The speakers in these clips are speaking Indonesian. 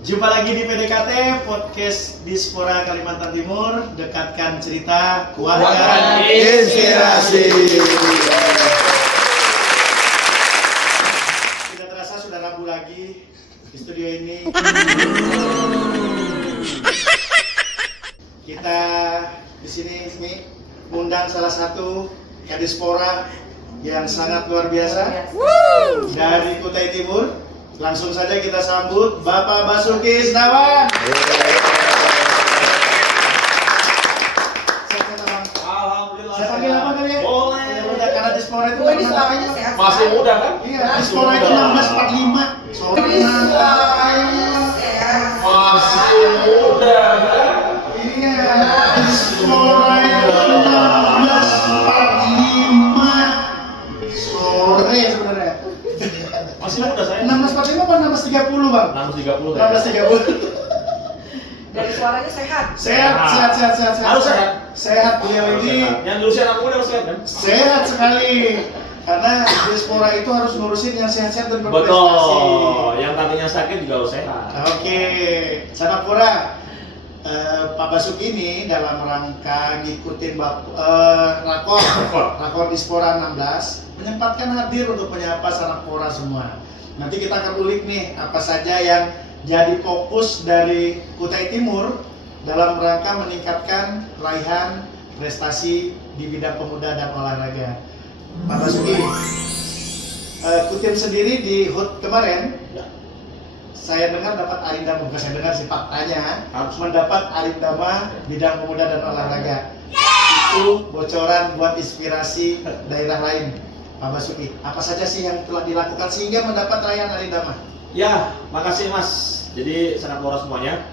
Jumpa lagi di PDKT Podcast Dispora Kalimantan Timur. Dekatkan cerita, kuatkan inspirasi. Tidak terasa sudah Rabu lagi di studio ini. Kita di sini mengundang salah satu Kadispora yang sangat luar biasa dari Kutai Timur. Langsung saja kita sambut Bapak Basuki Setiawan. Alhamdulillah. Saya panggil apa kali ya? Boleh. Ya udah, karena Dispora itu Ini suaranya sehat. Masih muda kan? Iya, Dispora itu 1645. Sore. Masih muda kan? Iya, Dispora itu 1645. Sore sebenarnya. Masih muda saya. 1645 apa 1630, Bang? 630. 1630. Dari suaranya sehat. Sehat. Harus sehat. Sehat beliau ini. Yang ngurusin anak muda harus sehat kan? Sehat sekali. Karena Dispora itu harus ngurusin yang sehat-sehat dan berprestasi. Betul. Yang tadinya sakit juga harus sehat. Oke, Sanapura. Pak Basuki ini dalam rangka ngikutin rakor Dispora 16 menyempatkan hadir untuk menyapa Sanapura semua. Nanti kita akan ulik nih apa saja yang jadi fokus dari Kutai Timur dalam rangka meningkatkan raihan prestasi di bidang pemuda dan olahraga. Pak Basuki, Kutim sendiri di HUT kemarin, saya dengar dapat Arindama, bukan saya dengar sih faktanya, mendapat Arindama bidang pemuda dan olahraga. Itu bocoran buat inspirasi daerah lain. Pak Basuki, apa saja sih yang telah dilakukan sehingga mendapat raihan Arindama? Ya, makasih Mas. Jadi Sanapura semuanya,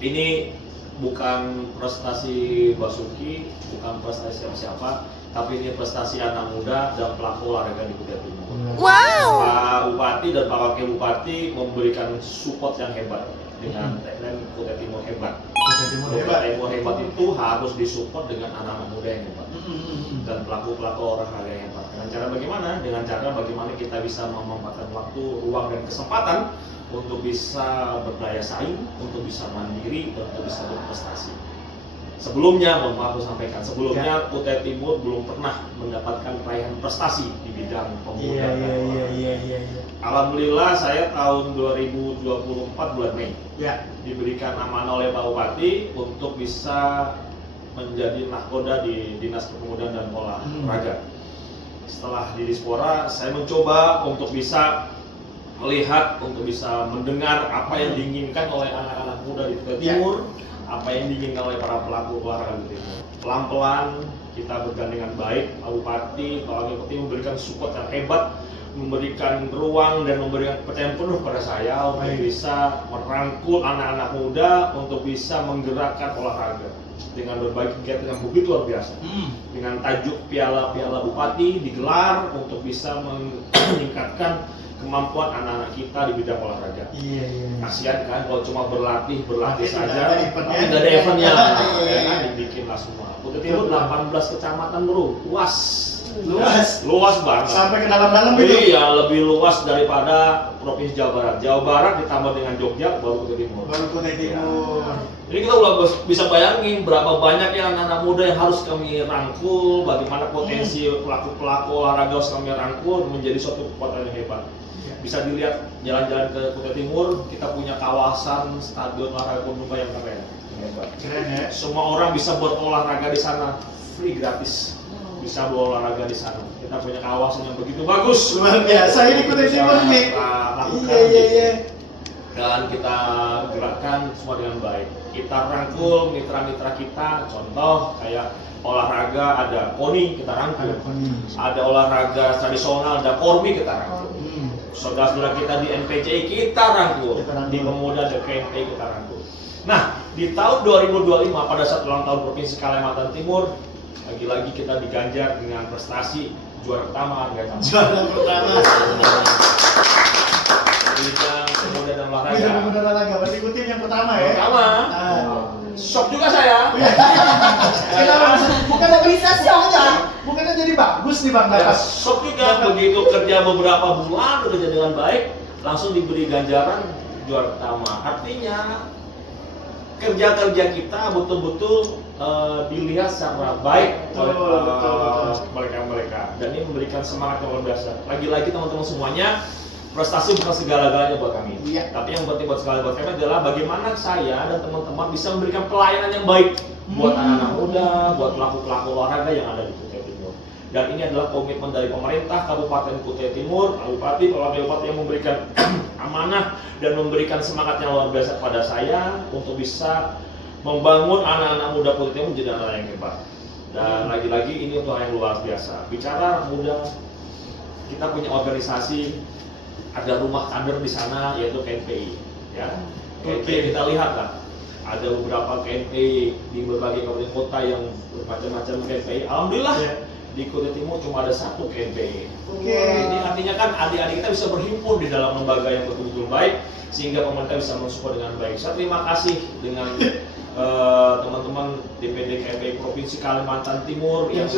ini bukan prestasi Basuki, bukan prestasi siapa-siapa, tapi ini prestasi anak muda dan pelaku olahraga di Kutai Timur. Wow. Pak Bupati dan Pak Wakil Bupati memberikan support yang hebat dengan tagline Kutai Timur hebat. Kutai Timur hebat. Kutai Timur hebat itu harus disupport dengan anak-anak muda yang hebat dan pelaku-pelaku olahraga yang hebat. Dengan cara bagaimana? Dengan cara bagaimana kita bisa memanfaatkan waktu, ruang dan kesempatan untuk bisa berdaya saing, untuk bisa mandiri, dan untuk bisa berprestasi. Sebelumnya, mohon maaf saya sampaikan, sebelumnya Kutai Timur belum pernah mendapatkan raihan prestasi di bidang pemuda. Iya. Alhamdulillah saya tahun 2024 bulan Mei Ya. diberikan amanah oleh Pak Bupati untuk bisa menjadi nahkoda di Dinas Kepemudaan dan Olahraga. Setelah di Dispora, saya mencoba untuk bisa melihat, untuk bisa mendengar apa yang diinginkan oleh anak-anak muda di Kutai Timur, apa yang diinginkan oleh para pelaku olahraga di Timur. Pelan-pelan kita bergandengan baik, Pak Bupati, Pak Wakil Bupati memberikan support yang hebat, memberikan ruang dan memberikan kepercayaan penuh pada saya untuk bisa merangkul anak-anak muda untuk bisa menggerakkan olahraga dengan berbagai kegiatan yang begitu luar biasa. Dengan tajuk Piala Bupati digelar untuk bisa meningkatkan kemampuan anak-anak kita di bidang olahraga. Iya. Kasihan kan kalau cuma berlatih Tapi saja, tidak ada eventnya. tapi tidak ada eventnya. Iya. Ya kan, dibikinlah semua. Kutai Timur 18 kecamatan bro, luas banget. Sampai ke dalam-dalam gitu. Iya, lebih luas daripada Provinsi Jawa Barat. Jawa Barat ditambah dengan Jogja baru Kutai Timur. Baru Kutai Timur. Jadi kita udah bisa bayangin berapa banyak yang anak-anak muda yang harus kami rangkul, bagaimana potensi pelaku-pelaku olahraga harus kami rangkul menjadi suatu kekuatan yang hebat. Bisa dilihat jalan-jalan ke Kutai Timur, kita punya kawasan stadion olahraga Purnuba yang keren. Keren ya. Semua orang bisa berolahraga di sana, free gratis. Bisa berolahraga di sana. Kita punya kawasan yang begitu bagus. Luar biasa ini Kutai Timur nih. Iya. Dan kita gerakkan semua dengan baik. Kita rangkul mitra-mitra kita, contoh kayak olahraga ada KONI kita rangkul. Ada olahraga tradisional, ada KORMI kita rangkul. Saudara-saudara kita di NPCI kita rangkul. Di Pemuda ada KMPI kita rangkul. Nah, di tahun 2025 pada saat ulang tahun Provinsi Kalimantan Timur, lagi-lagi kita diganjar dengan prestasi juara pertama, Juara pertama. bidang pemuda dan olahraga. Bidang pemuda dan olahraga, berarti Kutim yang pertama ya? Pertama. Shock juga saya. Kenapa? Bukannya bisa shock, bukannya jadi bagus nih Bang Ya, dapat. shock juga begitu kerja beberapa bulan bekerja dengan baik, langsung diberi ganjaran juara pertama. Artinya kerja-kerja kita betul-betul dilihat secara baik oleh mereka-mereka, dan ini memberikan semangat yang luar biasa. Lagi-lagi teman-teman semuanya, prestasi bukan segala-galanya buat kami. Iya. Tapi yang penting buat segala buat kami adalah bagaimana saya dan teman-teman bisa memberikan pelayanan yang baik buat anak-anak muda, buat pelaku-pelaku olahraga yang ada di Kutai Timur. Dan ini adalah komitmen dari pemerintah Kabupaten Kutai Timur, Pak Bupati, Pak Bupati yang memberikan amanah dan memberikan semangat yang luar biasa kepada saya untuk bisa membangun anak-anak muda Kutai Timur menjadi anak yang hebat. Dan lagi-lagi ini untuk hal yang luar biasa. Bicara anak muda, kita punya organisasi, ada rumah kader di sana yaitu KNPI. Ya, KNPI kita lihat lah. Ada beberapa KNPI di berbagai kabupaten kota yang bermacam-macam KNPI. Alhamdulillah di Kutai Timur cuma ada satu KNPI. Ini artinya kan adik-adik kita bisa berhimpun di dalam lembaga yang betul-betul baik sehingga pemerintah bisa mensupport dengan baik. Saya terima kasih dengan teman-teman DPD KNPI Provinsi Kalimantan Timur yang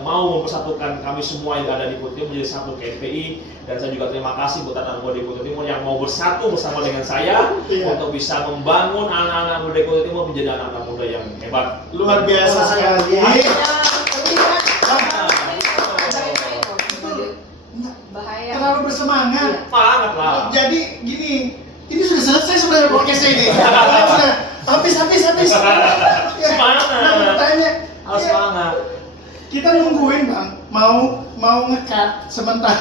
mau mempersatukan kami semua yang ada di Kutai Timur menjadi satu KNPI. Dan saya juga terima kasih buat anak muda di Kutai Timur yang mau bersatu bersama dengan saya untuk bisa membangun anak-anak muda di Kutai Timur menjadi anak-anak muda yang hebat. Luar biasa sekali. Bahaya. Terlalu bersemangat. Semangat lah. Jadi gini, ini sudah selesai sebenarnya podcastnya ini. Sudah habis. Semangat. Nah, bertanya, Harus semangat. kita nungguin bang, mau ngekat sementara.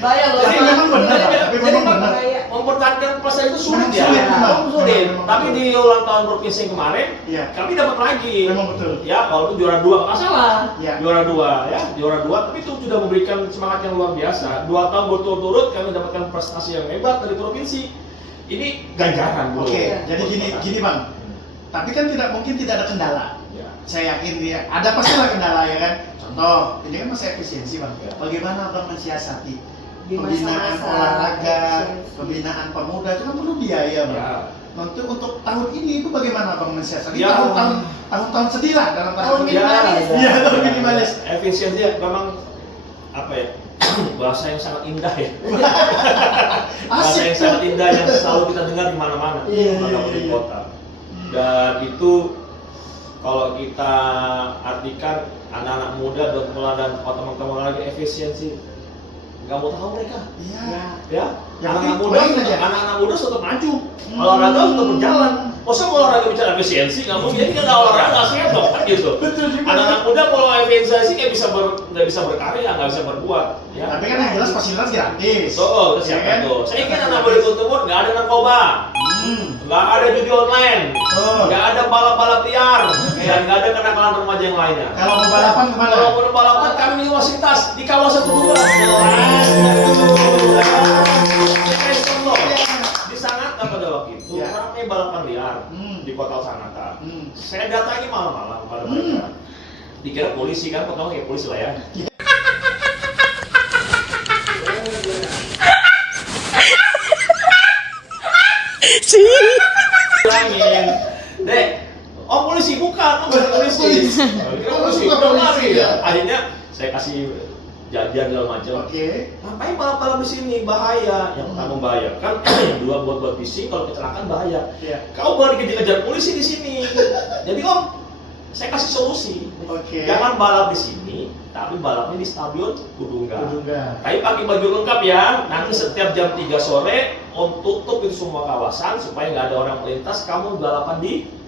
Bahaya loh. Jadi memang benar, tapi memang benar. bahaya. Mempertahankan prestasi itu sulit ya. Sulit, memang. Sulit. Memang. Tapi di ulang tahun provinsi yang kemarin, Iya. kami dapat lagi. Memang betul. Ya, walaupun juara 2 nggak salah. Iya. Juara 2, tapi itu sudah memberikan semangat yang luar biasa. 2 tahun berturut-turut kami mendapatkan prestasi yang hebat dari provinsi. Ini ganjaran, bro. Oke, jadi gini bang. Tapi kan tidak mungkin tidak ada kendala. Ya. Saya yakin ya, ada pastilah kendala ya kan. Contoh, ini kan masa efisiensi bang. Ya. Bagaimana bang mensiasati Di pembinaan masa-masa olahraga, efisiensi. pembinaan pemuda itu kan perlu biaya bang. Ya. Nanti untuk tahun ini itu bagaimana bang mensiasati? Ya. Tahun-tahun sedih lah dalam Tahun ini. minimalis. Iya, tahun minimalis. Efisiensi memang apa ya? Bahasa yang sangat indah ya. Bahasa yang sangat indah yang selalu kita dengar di mana-mana, Iya, di iya. kota. Dan itu kalau kita artikan anak-anak muda dan teman-teman lagi efisiensi, nggak mau tahu mereka. Iya. Ya, Yang anak-anak penting muda, main aja. anak-anak muda sudah maju, olahraga sudah berjalan. Masa mau olahraga bicara efisiensi, nggak mungkin. Jadi kan nggak olahraga nggak sehat dong, kan gitu. Betul juga. Anak-anak muda kalau efisiensi nggak bisa berkarya, nggak bisa berbuat. Ya. Tapi kan yang jelas fasilitas gratis. Tuh, Ya siapa kan? tuh? Saya ingin anak muda di Kutai Timur nggak ada narkoba, nggak ada judi online, nggak ada balap-balap liar, dan nggak ada kenakalan remaja yang lainnya. Kalau mau balapan kemana? Kalau mau balapan kami di fasilitas di kawasan Kedua. Di Sangatta pada waktu itu Ya. ramai balapan liar di kota Sangatta. Saya datangi malam-malam pada mereka. Dikira polisi kan, pertama kayak polisi lah ya. Bilangin, Dek, oh polisi bukan polisi. Kira polisi udah lari ya. Akhirnya saya kasih jajan segala macam. Oke. Ngapain balap-balap di sini? Bahaya. Yang pertama bahaya kan. Yang kedua buat fisik, kalau kecelakaan bahaya. Iya. Kau baru dikejar-kejar polisi di sini. Jadi Om, saya kasih solusi. Oke. Jangan balap di sini, tapi balapnya di Stadion Kudungga. Tapi pakai baju lengkap ya. Nanti setiap jam 3 sore Om tutup itu semua kawasan supaya nggak ada orang melintas. Kamu balapan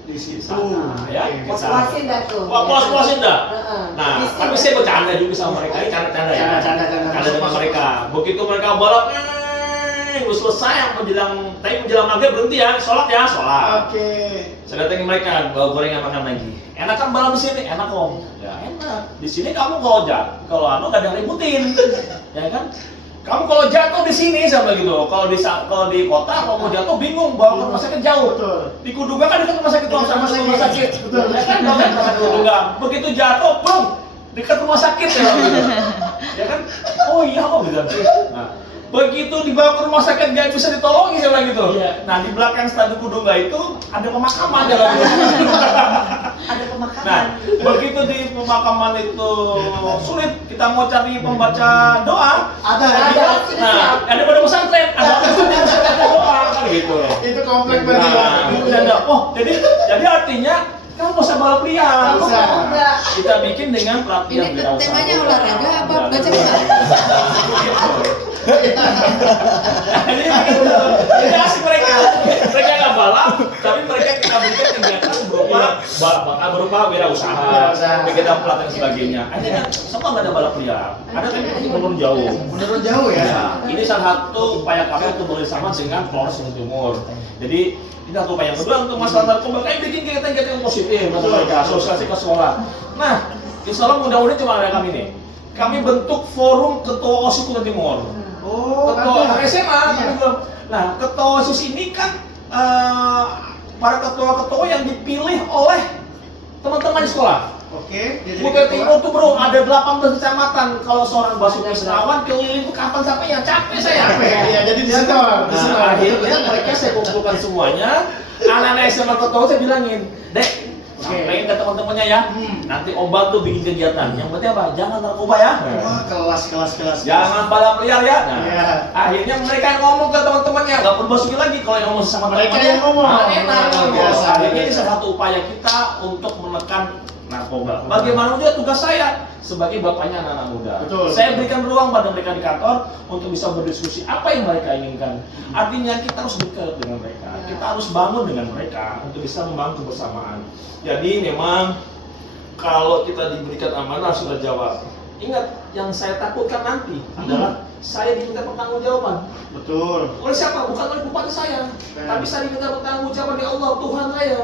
di situ. sana ya. Oke. Puas-puasin dah tuh. Wah, puas-puasin dah. Heeh. Nah, Misi tapi dah. saya bercanda juga sama mereka, ini canda-canda ya. Canda. Canda dengan mereka. Begitu mereka balap, udah selesai yang menjelang maghrib berhenti ya, sholat ya, sholat. Oke. Saya datengin mereka, bawa gorengan makan lagi. Enak kan balap di sini? Enak Om. Ya enak. Di sini kamu kalau gak ada yang ributin, ya kan? Kamu kalau jatuh di sini sama gitu. Kalau di kota kalau mau jatuh bingung bawa ke rumah sakit jauh. Betul. Di Kudungga kan dekat rumah sakit rumah sakit. Betul. Ya kan dekat rumah sakit Kudungga. Begitu jatuh, boom, dekat rumah sakit ya gitu. Ya kan? Oh iya Om gitu. Nah, begitu dibawa ke rumah sakit dia bisa ditolongi saya bilang gitu. Iya. Nah, di belakang Stadion Kudungga itu ada pemakaman ya lagi. Ada pemakaman. Nah, begitu di pemakaman itu sulit kita mau cari pembaca doa. Ada. Ada. Nah, ada pada pesantren. jadi artinya kamu nggak usah balap liar. Nggak usah. Enggak. Kita bikin dengan pelatihan Ini wirausaha. temanya olahraga apa Enggak, baca enggak. Jadi asik mereka nggak balap, tapi mereka kita berikan kegiatan berupa wirausaha, kegiatan pelatihan dan sebagainya. Akhirnya semua nggak ada balap liar, ada tapi masih menurun jauh. Menurun jauh ya. Ya, ini salah satu upaya kami untuk bekerjasama dengan Polres Gunung Timur. Jadi ini satu upaya yang kedua untuk masalah narkoba, kami bikin kegiatan-kegiatan yang positif untuk mereka, sosialisasi ke sekolah. Nah, insya Allah mudah-mudahan cuma ada kami nih. Kami bentuk forum ketua OSIS Gunung Timur. Oh, Ketua ada. SMA. Iya. Kami bilang. Nah, ketua OSIS ini kan para ketua-ketua yang dipilih oleh teman-teman di sekolah. Oke, dia jadi Bukit ketua. Timur tuh bro, ada 18 kecamatan. Kalau seorang Basuki Serawan keliling tuh kapan sampai ya capek saya. Capek, iya, jadi di situ. Di situ. Nah, akhirnya mereka saya kumpulkan semuanya. Anak-anak SMA ketua saya bilangin, Dek, sampaikan ke teman-temannya ya. Nanti Om bantu bikin kegiatan. Yang penting apa? Jangan narkoba ya. Wah, kelas. Jangan balap liar ya. Nah, Iya. akhirnya mereka yang ngomong ke teman-temannya, nggak perlu Basuki lagi kalau yang ngomong sama Mereka teman-temannya. yang ngomong. Nah, enak. Luar biasa. Akhirnya ini salah satu upaya kita untuk menekan narkoba. Bagaimana juga tugas saya sebagai bapaknya anak-anak muda. Betul. Saya berikan ruang pada mereka di kantor untuk bisa berdiskusi apa yang mereka inginkan. Artinya kita harus dekat dengan mereka. Kita harus bangun dengan mereka untuk bisa membangun kebersamaan. Jadi memang kalau kita diberikan amanah sudah jawab. Ingat, yang saya takutkan nanti adalah saya diminta pertanggungjawaban. Betul. Oleh siapa? Bukan oleh bupati saya, tapi saya diminta pertanggungjawaban di Allah, Tuhan saya.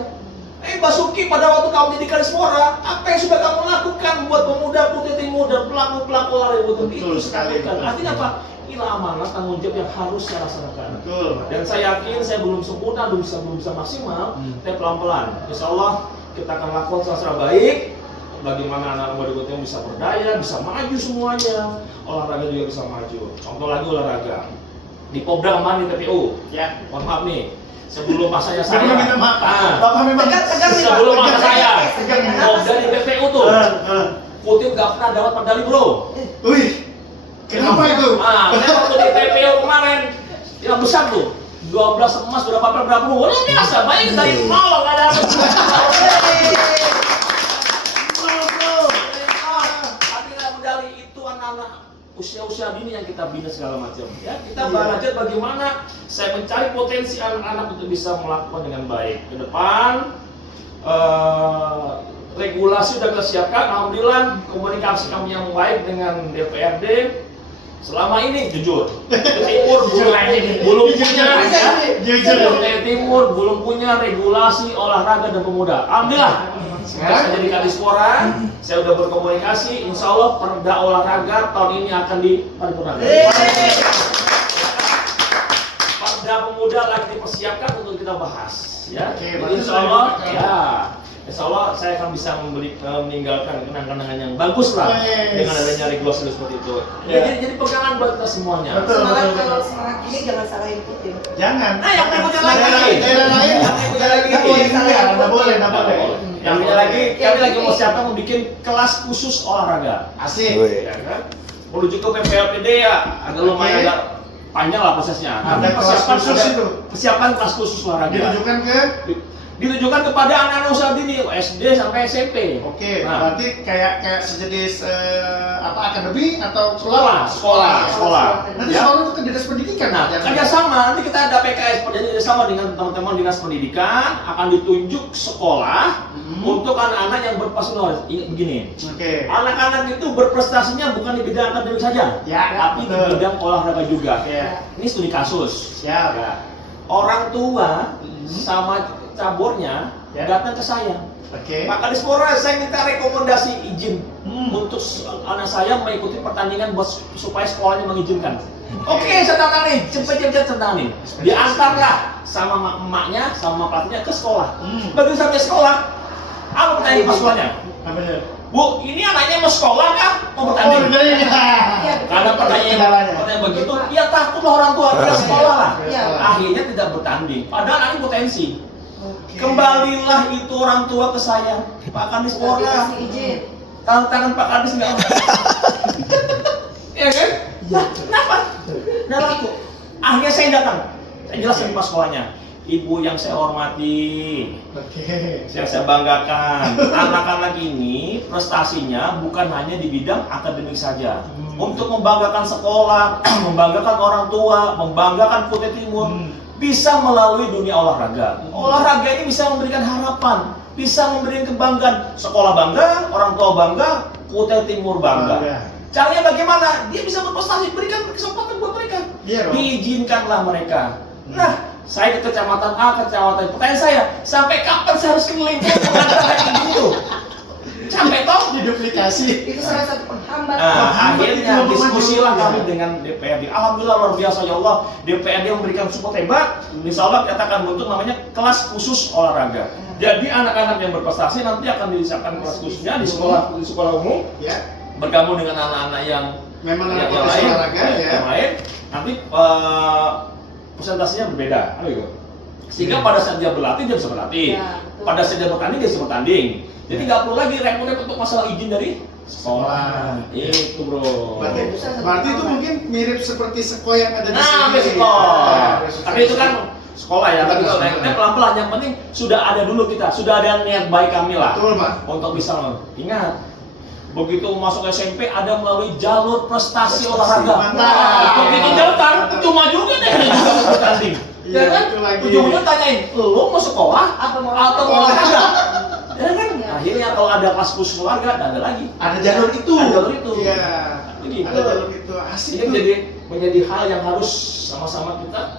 Basuki, pada waktu kamu jadi Kalismora, apa yang sudah kamu lakukan buat pemuda Putih Timur dan pelaku-pelaku olahraga Betul itu sekali, lakukan. betul. Artinya apa? Inilah amanah tanggung jawab yang harus saya laksanakan. Betul. Dan saya yakin saya belum sempurna, belum bisa maksimal, tapi pelan-pelan. Insya Allah kita akan lakukan secara baik. Bagaimana anak muda Gunung Timur bisa berdaya, bisa maju semuanya. Olahraga juga bisa maju. Contoh lagi olahraga. Di Popda kemarin di TPU. Ya. Mohon maaf nih, sebelum masanya Saya saya. minta maaf. Ah, Bapak memang Tegang nih, Pak. sebelum masa saya. Tegang. Popda di TPU tuh. Kutip gak pernah dapat medali bro. Wih. Kenapa itu? Saya waktu di TPU kemarin yang besar tuh 12 emas berapa luar biasa, banyak dari nol nggak ada. Artinya medali itu anak-anak usia-usia dini yang kita bina segala macam. Ya, kita belajar bagaimana saya mencari potensi anak-anak untuk bisa melakukan dengan baik ke depan. Regulasi sudah kita siapkan, alhamdulillah komunikasi kami yang baik dengan DPRD. Selama ini jujur, Timur belum punya Timur belum punya regulasi olahraga dan pemuda. Alhamdulillah. Sekarang saya jadi Kadispora, saya sudah berkomunikasi, insya Allah perda olahraga tahun ini akan diparipurnakan. Perda pemuda lagi dipersiapkan untuk kita bahas, ya. Oke, Jadi insya Allah, ya. Insya Allah saya akan bisa meninggalkan kenang-kenangan yang bagus lah dengan adanya regulasi seperti itu. Jadi pegangan buat kita semuanya. Betul. Semangat ini jangan salah ikutin. Jangan. Nah, yang berikutnya lagi. Daerah lain. Nggak boleh. Yang punya lagi, kami lagi mau siapkan mau bikin kelas khusus olahraga. Asik. Ya kan? Menuju ke PPLPD ya, agak lumayan agak panjang lah prosesnya. Ada kelas khusus itu. Persiapan kelas khusus olahraga. Ditujukan ke. Ditujukan kepada anak-anak usia dini, SD sampai SMP. Oke, Nah. berarti kayak sejenis akademi atau Sekolah. Nanti Ya. sekolah itu ke dinas pendidikan. Nah, kerjasama nanti kita ada PKS, jadi kerjasama dengan teman-teman dinas pendidikan akan ditunjuk sekolah untuk anak-anak yang berprestasi. Ingat begini, Oke. anak-anak itu berprestasinya bukan di bidang akademik saja, Ya, tapi di betul. bidang olahraga juga. Ya. Ini studi kasus. Siap. Ya. Orang tua sama cabornya Ya. datang ke saya. Oke. Pak Kadispora, saya minta rekomendasi izin Hmm. untuk anak saya mengikuti pertandingan supaya sekolahnya mengizinkan. Oke, saya tangani, cepet tangani. Diantarlah sama emaknya, sama pelatihnya ke sekolah. Begitu sampai sekolah, apa pertanyaan pas sekolahnya? Apa itu? Bu, ini anaknya mau sekolah kah? Mau Oh, bertanding? dari Karena pertanyaan begitu, ya takutlah orang tua, tidak sekolah lah. Iya. Akhirnya tidak bertanding. Padahal anaknya potensi. Kembalilah itu orang tua ke saya, Pak Kadispora. Dikasih izin. Tangan Pak Kadis nggak mau. Iya kan? Ya, kenapa? Nggak laku. Akhirnya saya datang. Saya jelasin pas sekolahnya. ibu yang saya hormati, Oke. yang saya banggakan, anak-anak ini prestasinya bukan hanya di bidang akademik saja. Untuk membanggakan sekolah, membanggakan orang tua, membanggakan Kutai Timur, bisa melalui dunia olahraga. Olahraga ini bisa memberikan harapan, bisa memberikan kebanggaan. Sekolah bangga, orang tua bangga, Kutai Timur bangga. Caranya bagaimana? Dia bisa berprestasi, berikan kesempatan buat mereka. Iya, Bro. Diizinkanlah mereka. Nah, saya ke kecamatan A, kecamatan B. Pertanyaan saya, sampai kapan saya harus keliling mengantar gitu? Sampai toh Diduplikasi. Itu salah satu penghambat. Nah, itu akhirnya mau diskusilah maju. kami dengan DPRD. Alhamdulillah luar biasa ya Allah. DPRD memberikan support hebat. Insya Allah kita akan bentuk namanya kelas khusus olahraga. Jadi anak-anak yang berprestasi nanti akan disiapkan kelas khususnya di sekolah umum. Ya. Bergabung dengan anak-anak yang Memang anak yang potensi lain, olahraga ya. yang lain. Nanti presentasinya berbeda. Sehingga pada saat dia berlatih dia bisa berlatih. Ya, betul. Pada saat dia bertanding dia bisa bertanding. Jadi nggak perlu lagi repot-repot untuk masalah izin dari sekolah. Itu bro. Berarti itu mungkin mirip seperti sekolah yang ada di sini. Nah, sekolah. Ya, Tapi itu kan sekolah ya. Tapi kalau naiknya pelan-pelan. Yang penting sudah ada dulu kita, sudah ada niat baik kami lah. Betul, Pak. Untuk bisa ingat. Begitu masuk SMP ada melalui jalur prestasi olahraga. Mantap. Begitu daftar, cuma juga deh bertanding. Iya, Ya kan? itu lagi. Ujung-ujungnya tanyain, lo mau sekolah Apa mau atau mau olahraga? Ya kan? Iya. Akhirnya kalau ada kelas khusus olahraga, ada lagi. Ada jalur itu. Ada jalur itu. Iya. Begitu. Ada jalur itu. Asik Ini tuh. menjadi hal yang harus sama-sama kita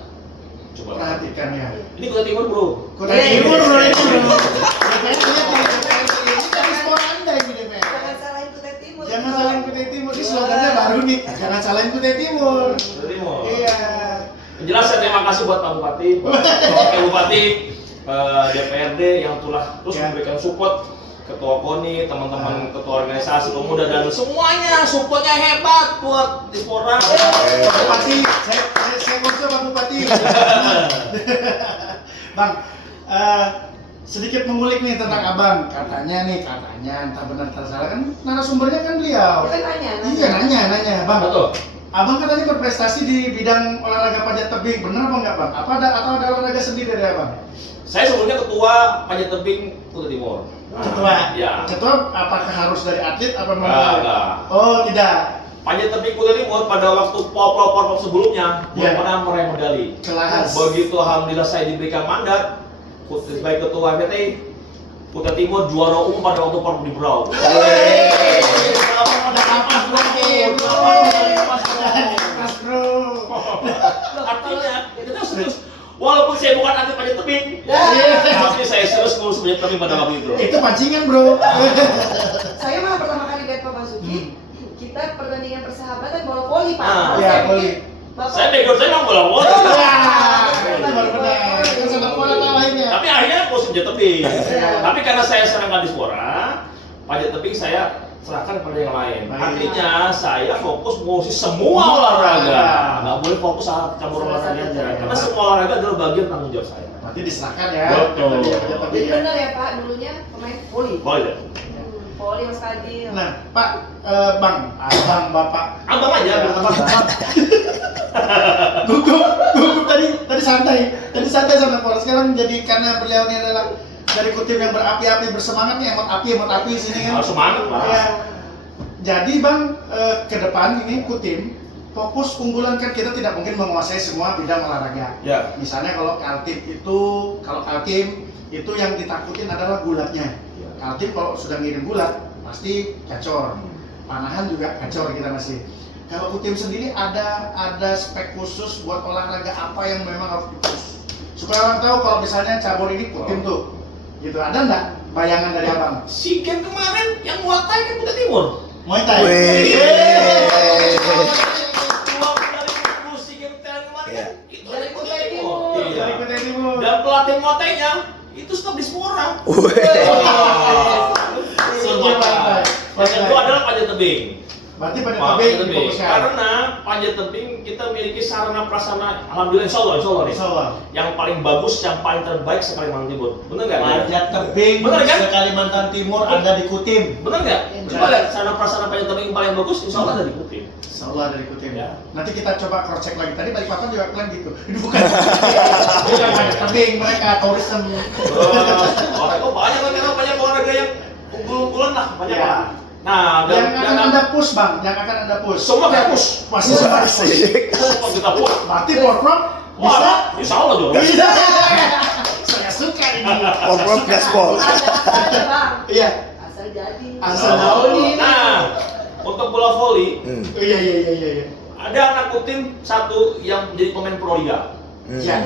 coba Perhatikan ya. Ini Kutai Timur bro. Kutai Timur bro ini bro. DPR ini dari sekolah Anda ini DPR. Jangan salahin Kutai Timur. Jangan salahin Kutai Timur. Ini slogannya baru nih. Jangan salahin Kutai Timur. Kutai Timur. Iya. Yang jelas saya terima kasih buat Pak Bupati, Wakil Bupati, DPRD yang telah terus Ya. memberikan support, Ketua KONI, teman-teman ketua organisasi pemuda dan semuanya supportnya hebat buat Dispora. Pak Bupati, saya kursus Pak Bupati. Bang, sedikit mengulik nih tentang abang. Katanya, entah benar entah salah kan narasumbernya kan beliau. Kita nanya. Iya nanya, bang. Betul. Abang kan tadi berprestasi di bidang olahraga panjat tebing, benar apa enggak bang? Atau ada olahraga sendiri dari abang? Saya sebelumnya ketua panjat tebing Kutai Timur. Ketua. Ya. Ketua apakah harus dari atlet apa memang? Enggak. Oh tidak. Panjat tebing Kutai Timur pada waktu pop sebelumnya belum Ya. pernah meraih medali. Kelas. Begitu alhamdulillah saya diberikan mandat sebagai ketua PT Kutai Timur juara umum pada waktu pop di Brau. Mas bro. Artinya itu kan serius. Walaupun saya bukan atlet panjat tebing, tapi saya serius ngurus panjat tebing pada waktu itu. Itu pancingan bro. Saya malah pertama kali lihat Pak Basuki. Kita pertandingan persahabatan bola voli Pak. Ah, iya, voli. Saya background saya memang bola voli. Benar. Kan sepak bola lainnya. Tapi akhirnya ngurus panjat tebing. Iya. Tapi karena saya sering nggak Dispora, panjat tebing saya serahkan kepada yang lain. Baik. Artinya saya fokus ngurusi semua olahraga. Nggak boleh fokus campur olahraga aja. Karena semua olahraga adalah bagian tanggung jawab saya. Berarti diserahkan ya. Betul. Tadi yang panjat tebing Jadi ya. benar ya Pak, dulunya pemain voli. Boleh. Voli Mas Fadil. Nah, Pak, Bang, Abang, Bapak. Abang aja, Abang. Gugup tadi santai sama Polres. Sekarang jadi karena beliau ini adalah dari Kutim yang berapi-api bersemangat nih, emot api sini kan. Harus semangat lah. Ya. Jadi Bang, ke depan ini Kutim fokus unggulan kan kita tidak mungkin menguasai semua bidang olahraga. Ya. Misalnya kalau Kaltim itu yang ditakutin adalah gulatnya. Kaltim kalau sudah ngirim gulat pasti gacor. Panahan juga gacor kita masih. Kalau Kutim sendiri ada spek khusus buat olahraga apa yang memang harus dipush supaya orang tahu kalau misalnya cabur ini Kutim tuh gitu. Ada nggak bayangan dari abang? Si game kemarin yang Muay kan Kutai Timur. Muay Thai. Si game kemarin Iya. itu Dari dari Kutai Kutai Timur. Timur. Iya. Dari Kutai Timur. Dan pelatih Muay Thai-nya itu stop Dispora. Yang kedua adalah panjat tebing. Berarti pada Panjat tebing tebing. difokuskan. Karena panjat tebing kita memiliki sarana prasarana, alhamdulillah insya Allah nih. Insya Allah. Yang paling bagus, yang paling terbaik se Kalimantan Timur. Bener nggak? Panjat tebing Bener kan? se Kalimantan Timur ada di Kutim. Bener nggak? Iya. Coba lihat sarana prasarana panjat tebing yang paling bagus, insya Allah ada di Kutim. Insya Allah dari Kutim. Ya. Nanti kita coba cross check lagi. Tadi Balikpapan juga bilang gitu. Ini bukan banyak tebing mereka tourism. Olahraga banyak olahraga yang unggulan lah, banyak Ya. lah. Nah, Yang akan anda push bang, yang akan anda push. semua kita push. Masih semua push. Semua kita push. Berarti Porprov bisa? Wah, insya Allah dong. Bisa. Saya suka ini. Porprov gaspol. Ada bang, Iya. asal jadi. Asal tahu nih. Nah, untuk bola voli Iya. ada anak Kutim satu yang jadi pemain Pro Liga. Ya.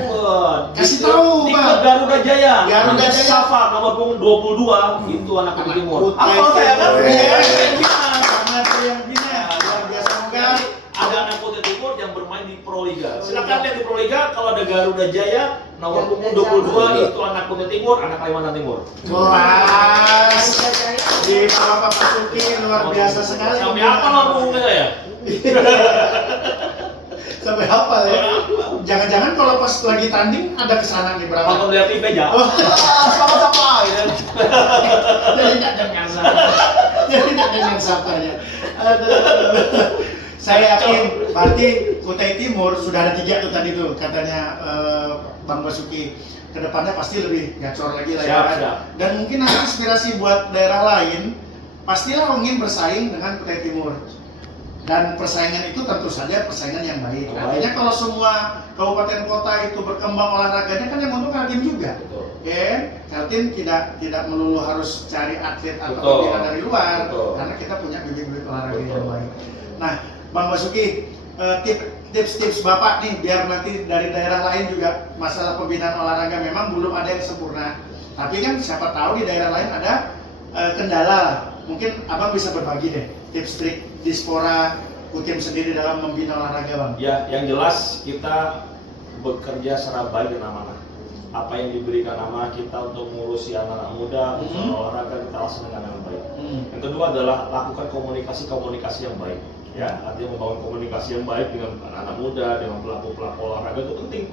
Di Kasih tahu, di Bang. klub Garuda Jaya. Garuda Namanya Jaya. Safa nomor punggung 22 itu anak Kutim Timur. Kutai Apa saya kan? Timur. Sangat yang bina. Luar biasa semoga. Ada anak Kutai Timur yang bermain di Pro Liga. Silakan lihat di Pro Liga kalau ada Garuda Jaya nomor punggung 22 itu anak Kutai Timur, anak Kalimantan Timur. Kelas di Pak Suki luar biasa sekali. Sampai apa nomor punggungnya ya? Sampai hafal ya. Jangan-jangan kalau pas lagi tanding ada kesana nih berapa? Nonton lihat TV aja. Oh. Sama-sama gitu. Jadi tidak dengar sapa. Jadi tidak dengar sapanya. Aduh. Saya yakin berarti Kutai Timur sudah ada 3 tuh tadi tuh katanya Bang Basuki. Kedepannya pasti lebih gacor lagi lah ya. Siap. Dan mungkin nanti inspirasi buat daerah lain pastilah ingin bersaing dengan Kutai Timur. Dan persaingan itu tentu saja persaingan yang baik. Artinya kalau semua kabupaten kota itu berkembang olahraganya kan yang untung Kaltim juga. Betul. Ya, Kaltim tidak melulu harus cari atlet atau Betul. pembinaan dari luar, Betul. karena kita punya bibit-bibit olahraga Betul. yang baik. Nah, Bang Basuki, tips-tips Bapak nih biar nanti dari daerah lain juga masalah pembinaan olahraga memang belum ada yang sempurna. Tapi kan siapa tahu di daerah lain ada kendala lah. Mungkin Abang bisa berbagi deh tips trik Dispora Kutim sendiri dalam membina olahraga, Bang. Ya, yang jelas kita bekerja secara baik dan amanah. Apa yang diberikan amanah kita untuk mengurusi anak-anak muda, usaha olahraga kita laksanakan dengan baik. Yang kedua adalah lakukan komunikasi yang baik. Ya, artinya membangun komunikasi yang baik dengan anak-anak muda, dengan pelaku-pelaku olahraga itu penting.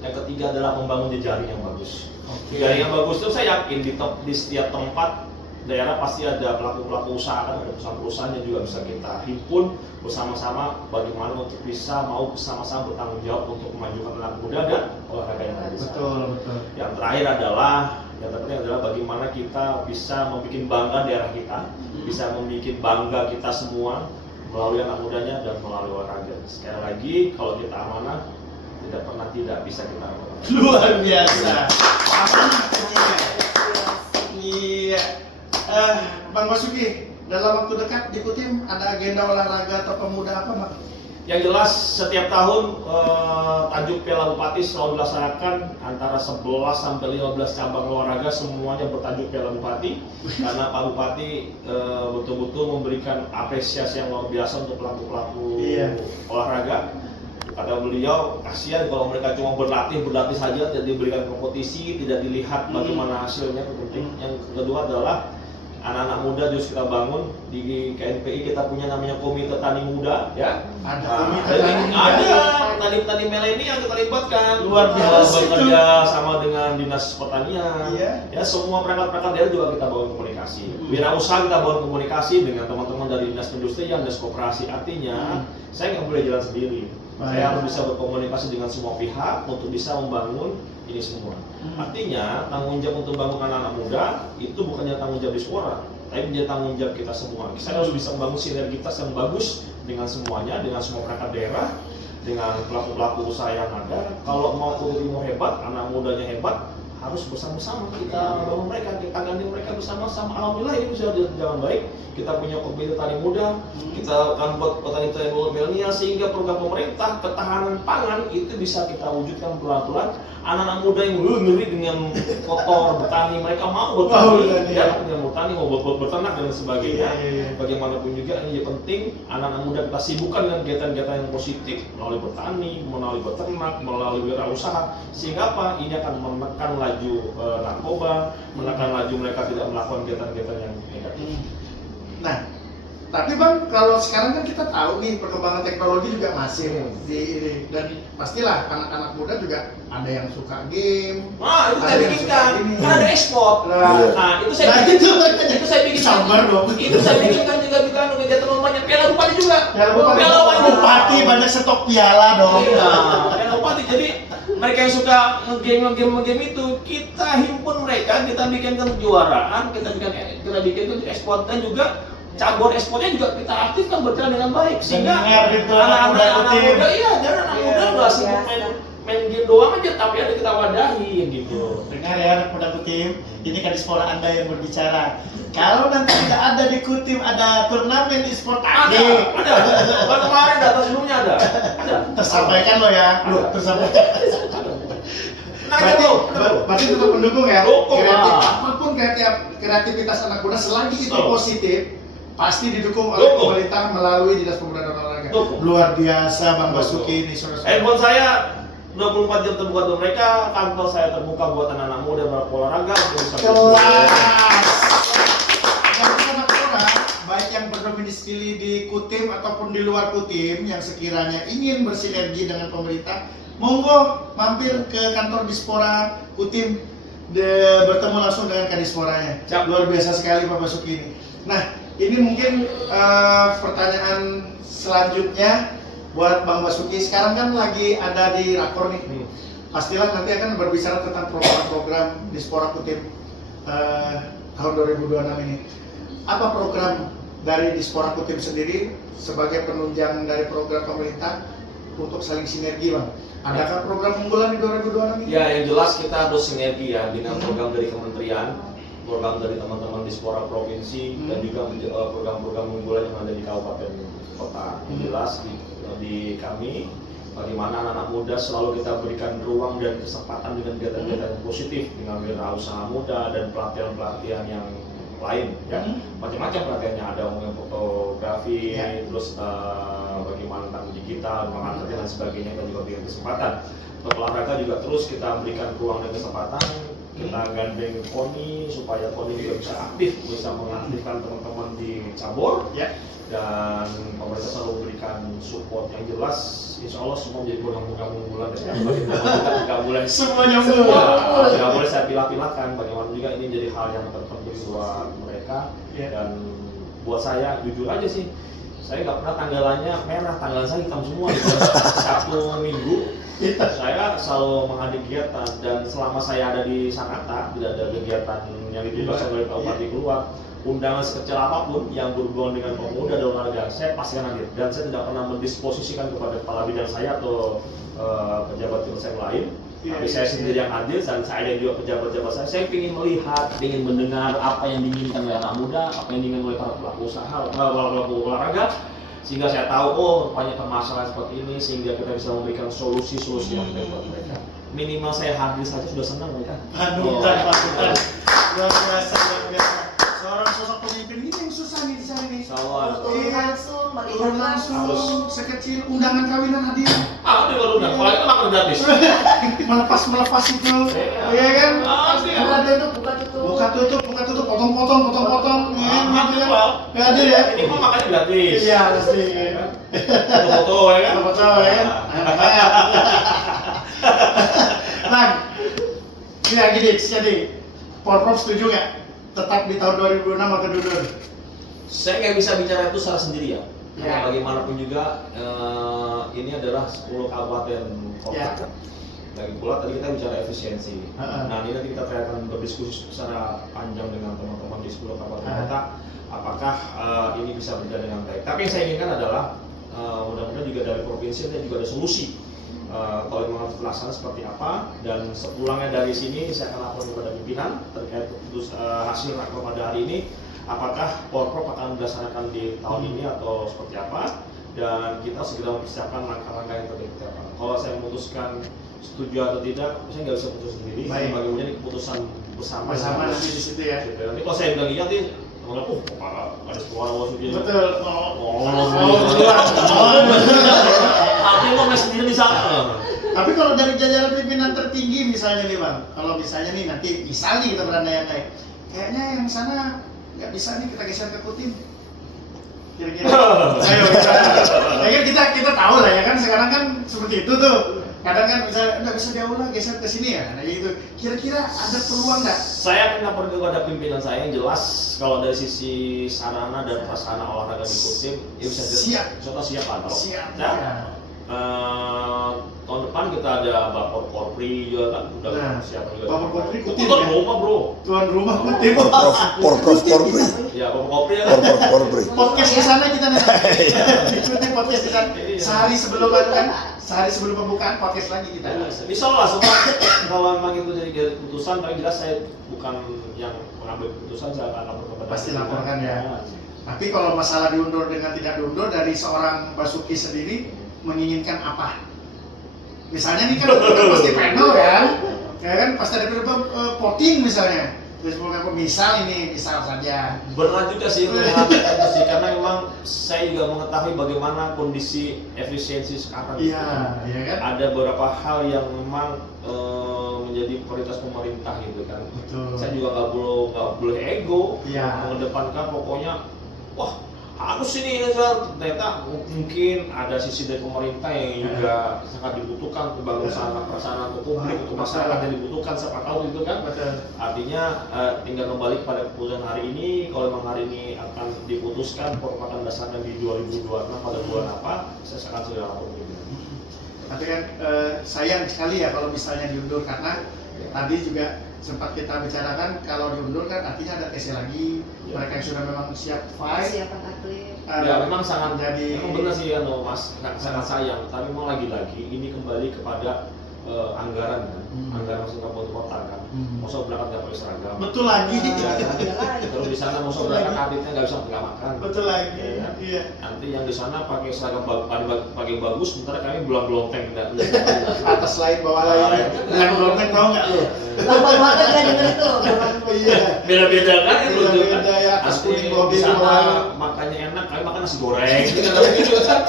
Yang ketiga adalah membangun jejaring yang bagus. Jejaring yang bagus itu saya yakin di setiap tempat daerah pasti ada pelaku-pelaku usaha, kan ada perusahaan-perusahaan yang juga bisa kita himpun bersama-sama bagaimana untuk bisa mau bersama-sama bertanggung jawab untuk memajukan anak muda dan olahraga yang ada di sana. Betul. Yang terakhir adalah yang terpenting adalah bagaimana kita bisa membuat bangga daerah kita, bisa membuat bangga kita semua melalui anak mudanya dan melalui olahraga. Sekali lagi, kalau kita amanah, tidak pernah tidak bisa kita amanah. Luar biasa. Iya. Bang Basuki, dalam waktu dekat di Kutim ada agenda olahraga atau pemuda apa, Bang? Yang jelas setiap tahun tajuk Piala Bupati selalu dilaksanakan antara 11 sampai 15 cabang olahraga semuanya bertajuk Piala Bupati karena Pak Bupati betul-betul memberikan apresiasi yang luar biasa untuk pelaku-pelaku olahraga. Kata beliau, kasihan kalau mereka cuma berlatih saja, tidak diberikan kompetisi, tidak dilihat bagaimana hasilnya. Itu penting. Yang kedua adalah anak-anak muda justru kita bangun di KNPI, kita punya namanya Komite Tani Muda, ya. Ada Nah, Komite Tani Muda. ada petani-petani milenial kita libatkan. Luar biasa bekerja sama dengan dinas pertanian. Iya. Ya, semua perangkat-perangkat daerah juga kita bangun komunikasi. Wirausaha kita bangun komunikasi dengan teman-teman dari dinas perindustrian, dinas koperasi. Artinya saya nggak boleh jalan sendiri. Saya harus bisa berkomunikasi dengan semua pihak untuk bisa membangun ini semua. Artinya tanggung jawab untuk membangun anak-anak muda itu bukannya tanggung jawab Dispora, tapi menjadi tanggung jawab kita semua. Saya harus bisa membangun sinergitas yang bagus dengan semuanya, dengan semua perangkat daerah, dengan pelaku-pelaku usaha yang ada. Kalau mau Kutai Timur hebat, anak mudanya hebat, harus bersama-sama kita bangun mereka, kita ganti mereka bersama-sama. Alhamdulillah ini bisa jalan baik. Kita punya Komite Tani Muda, kita akan buat petani-petani milenial sehingga program pemerintah ketahanan pangan itu bisa kita wujudkan pelan-pelan. Anak-anak muda yang ngeri dengan kotor bertani, mereka mau bertani, dengan bertani mau berternak dan sebagainya. Bagaimanapun juga ini penting anak-anak muda kita sibukkan dengan kegiatan-kegiatan yang positif melalui bertani, melalui beternak, melalui wirausaha, sehingga apa? Ini akan menekan laju narkoba, menekan laju mereka tidak melakukan kegiatan-kegiatan yang negatif. Nah, tapi Bang, kalau sekarang kan kita tahu nih perkembangan teknologi juga masih dan pastilah anak-anak muda juga ada yang suka game. Nah, itu ada saya yang bikinkan, suka ini. kan ada ekspor. Nah, Nah, itu saya bikin, itu itu saya bikin sabar dong. Itu saya bikinkan juga kegiatan banyak piala bupati juga. Piala Bupati. banyak. Bupati banyak stok piala dong. Iya, piala bupati. Jadi mereka yang suka game itu, kita himpun mereka, kita bikin kejuaraan, kita bikin ekspor, dan juga cabur ekspornya juga kita aktifkan berjalan dengan baik, sehingga Dengar gitu, anak-anak ikutin. muda, iya, dan anak Iya, muda nggak sibuk biasa. main game doang aja, tapi ada kita wadahi gitu. Dengar ya anak muda Kutim, ini Kadispora Anda yang berbicara. Kalau nanti tidak ada di Kutim, ada turnamen e-sport Ada. Kan kemarin data sebelumnya ada. Tersampaikan lo ya, Ada. tersampaikan. Nah, Berarti, itu. berarti tetap mendukung ya. Dukung, Kreatif, Pak. apapun kreativitas anak muda selagi itu Betul. positif, pasti didukung oleh Dukung. pemerintah melalui Dinas Pemuda dan Olahraga. Dukung. Luar biasa Bang Dukung. Basuki ini saudara. Handphone saya 24 jam terbuka untuk mereka, kantor saya terbuka buat anak-anak muda berolahraga untuk bisa Kelas. Yang anak muda, baik yang berdomisili di Kutim ataupun di luar Kutim yang sekiranya ingin bersinergi dengan pemerintah, monggo mampir ke kantor Dispora Kutim bertemu langsung dengan Kadisporanya. Siap. Luar biasa sekali Pak Basuki ini. Nah, ini mungkin pertanyaan selanjutnya buat Bang Basuki. Sekarang kan lagi ada di Rakor nih. Pastilah nanti akan berbicara tentang program-program Dispora Kutim tahun 2026 ini. Apa program dari Dispora Kutim sendiri sebagai penunjang dari program pemerintah untuk saling sinergi, Bang? Adakah program unggulan di 2026 ini? Ya, yang jelas kita harus sinergi ya dengan program dari kementerian, program dari teman-teman Dispora provinsi, dan juga program-program unggulan yang ada di kabupaten kota. Yang jelas di kami, bagaimana anak-anak muda selalu kita berikan ruang dan kesempatan dengan kegiatan-kegiatan yang positif, dengan wirausaha muda dan pelatihan-pelatihan yang lain ya. Macam-macam pelatihannya, ada yang fotografi, terus bagaimana tentang digital, marketing dan sebagainya, dan juga berikan kesempatan. Untuk olahraga juga terus kita berikan ruang dan kesempatan, kita gandeng KONI supaya KONI juga bisa aktif, bisa mengaktifkan teman-teman di cabur, dan pemerintah selalu memberikan support yang jelas. Insya Allah semua menjadi program-program unggulan dan nggak boleh Semuanya nggak boleh saya pilah-pilahkan. Bagaimana juga ini menjadi hal yang terpenting buat mereka, dan buat saya jujur aja sih, saya nggak pernah tanggalannya merah, tanggalan saya hitam semua. Sabtu Minggu saya selalu menghadiri kegiatan, dan selama saya ada di Sangatta tidak ada kegiatan yang ditugaskan oleh Pak Bupati keluar. Undangan sekecil apapun yang berhubungan dengan pemuda dan olahraga, saya pastikan hadir, dan saya tidak pernah mendisposisikan kepada kepala bidang saya atau pejabat saya lain. Tapi saya sendiri yang hadir, dan saya dan juga pejabat-pejabat saya ingin melihat, ingin mendengar apa yang diinginkan oleh anak muda, apa yang diinginkan oleh para pelaku usaha, pelaku olahraga, sehingga saya tahu rupanya permasalahan seperti ini, sehingga kita bisa memberikan solusi-solusi yang baik buat mereka. Minimal saya hadir saja sudah senang mereka. Aduh, Pak, luar biasa, luar biasa. Seorang sosok pemimpin ini yang susah nih di sana nih. Turun langsung, Turun langsung, Harus. sekecil undangan kawinan hadir. Ada kalau udah, kalau itu makan gratis. Melepas itu, iya kan? Buka tutup, buka tutup. Buka tutup, potong-potong, ya kan? Nggak hadir ya? Ini mah makannya gratis. Iya, pasti. Foto ya kan? Foto ya kan? Bang, ini lagi nih, jadi Porprov setuju nggak? Tetap di tahun 2026 atau mundur? Saya nggak bisa bicara itu secara sendirian. Ya. Karena bagaimanapun juga ini adalah 10 kabupaten kota. Ya. Lagi pula tadi kita bicara efisiensi. Ha-ha. Nah ini nanti kita akan berdiskusi secara panjang dengan teman-teman di 10 kabupaten Ha. kota. Apakah ini bisa berjalan dengan baik? Tapi yang saya inginkan adalah mudah-mudahan juga dari provinsi dan juga ada solusi. Kalau memang harus dilaksanakan seperti apa, dan sepulangnya dari sini saya akan lapor kepada pimpinan terkait hasil raker pada hari ini, apakah Porprov akan dilaksanakan di tahun ini atau seperti apa, dan kita segera mempersiapkan langkah-langkah yang terbaik seperti apa. Kalau saya memutuskan setuju atau tidak, saya nggak bisa putus sendiri. Baik. Bagaimana ini keputusan bersama Nanti di situ ya. Gitu. Nanti kalau saya bilang iya nanti teman-teman, ada suara wasudnya. Betul. Artinya mau main sendiri di sana. Tapi kalau dari jajaran pimpinan tertinggi misalnya nih Bang, kalau misalnya nih nanti misalnya kita berandai-andai, kayaknya yang sana nggak bisa nih kita geser ke Kutim. Kira-kira. Ayo kita tahu lah ya kan, sekarang kan seperti itu tuh. Kadang kan misalnya nggak bisa jauh lah, geser ke sini ya, nah gitu. Kira-kira ada peluang nggak? Saya akan lapor kepada pimpinan saya yang jelas kalau dari sisi sarana dan prasarana olahraga di tim, ya bisa Siap. Contoh siap lah kalau. Siap. Nah, Ya. tahun depan kita ada Bapor Korpri juga kan udah Nah, siapkan juga. Bapor Korpri kutim Tuan ya? rumah bro. Tuan rumah kutim. Porprov Korpri. Ya Bapor Korpri ya. Porprov Korpri. Podcast di sana kita nih. Ikuti podcast di sana. Sehari sebelum kan, sehari sebelum pembukaan podcast lagi kita. Bisa lah semua kalau memang itu jadi keputusan, tapi jelas saya bukan yang mengambil keputusan, saya akan lapor kepada. Pasti laporkan ya. Tapi kalau masalah diundur dengan tidak diundur dari seorang Basuki sendiri menginginkan apa? Misalnya nih kan pasti panel kan, ya kan pasti ada voting misalnya. Terus misal saja. Berat juga sih untuk mengatakan sih, karena memang saya juga mengetahui bagaimana kondisi efisiensi sekarang. Iya, iya kan? Ada beberapa hal yang memang menjadi prioritas pemerintah gitu kan. Betul. Saya juga nggak boleh ego, Iya. mengedepankan pokoknya, wah harus ini kan, ternyata mungkin ada sisi dari pemerintah yang juga sangat dibutuhkan untuk sarana untuk publik, untuk masyarakat yang dibutuhkan, siapa tahu gitu kan. Betul. Artinya tinggal kembali kepada keputusan hari ini. Kalau memang hari ini akan diputuskan merupakan dasarnya di 2026 pada bulan apa, saya akan segera lapor. Tapi kan sayang sekali ya kalau misalnya diundur, karena tadi juga sempat kita bicarakan kalau diundur kan artinya ada TC lagi, mereka yang sudah memang siap fight. Persiapan atlet. Ya memang sangat jadi memang benar sih ya Mas, sangat sayang. Tapi memang lagi-lagi ini kembali kepada anggaran kan, anggaran masuk kabupaten kota kan. Masa berangkat nggak pakai seragam. Betul lagi. Terus di sana masa berangkat atletnya nggak bisa nggak makan. Betul lagi. Ya, kan? Iya. Nanti yang di sana pakai seragam pakai bagus, sementara kami belonteng nggak. Atas lain bawah lain. Bukan belum tahu nggak lu? Lama banget kan denger itu. Iya. Beda-beda kan itu Beda-beda ya, atas Pasti kuning bawah di biru sana bawah. makannya enak, kami makan nasi goreng. Gitu kan.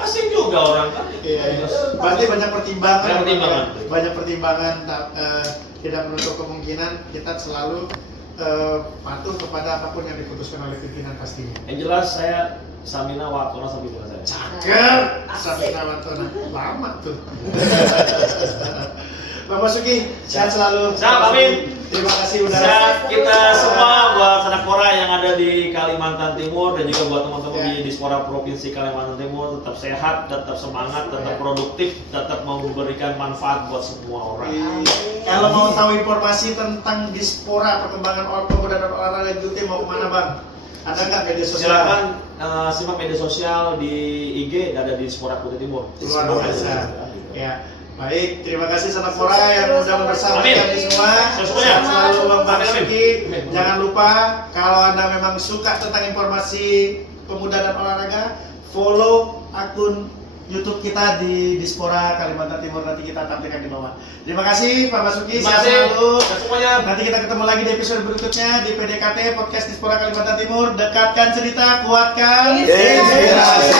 Asing juga orang kan. Iya. Berarti banyak pertimbangan. Banyak pertimbangan. Banyak pertimbangan. Tidak menutup kemungkinan kita selalu patuh kepada apapun yang diputuskan oleh pimpinan pastinya. Yang jelas saya Samina Watona sampai dengan saya. Cakep, Samina Watona. Lama tuh. Bang Basuki, sehat selalu. Sehat, amin. Terima kasih udah. Sehat kita semua buat Sanakpora yang ada di Kalimantan Timur dan juga buat teman-teman di Dispora Provinsi Kalimantan Timur, tetap sehat, tetap semangat, tetap produktif, tetap memberikan manfaat buat semua orang. Kalau mau tahu informasi tentang Dispora perkembangan pemuda dan olahraga Juti mau kemana Bang? Ada nggak media sosial? Silakan simak media sosial di IG ada di Dispora Kutai Timur. Luar biasa. Ya. Baik, terima kasih Sanakpora yang sudah bersama kami semua. Semuanya. Sehat selalu Bang Amin, Basuki. amin. Jangan lupa kalau Anda memang suka tentang informasi pemuda dan olahraga, follow akun YouTube kita di Dispora Kalimantan Timur, nanti kita tampilkan di bawah. Terima kasih Pak Basuki, Terima sehat kasih selalu. semuanya. Nanti kita ketemu lagi di episode berikutnya di PDKT Podcast Dispora Kalimantan Timur. Dekatkan cerita, kuatkan Inspirasi.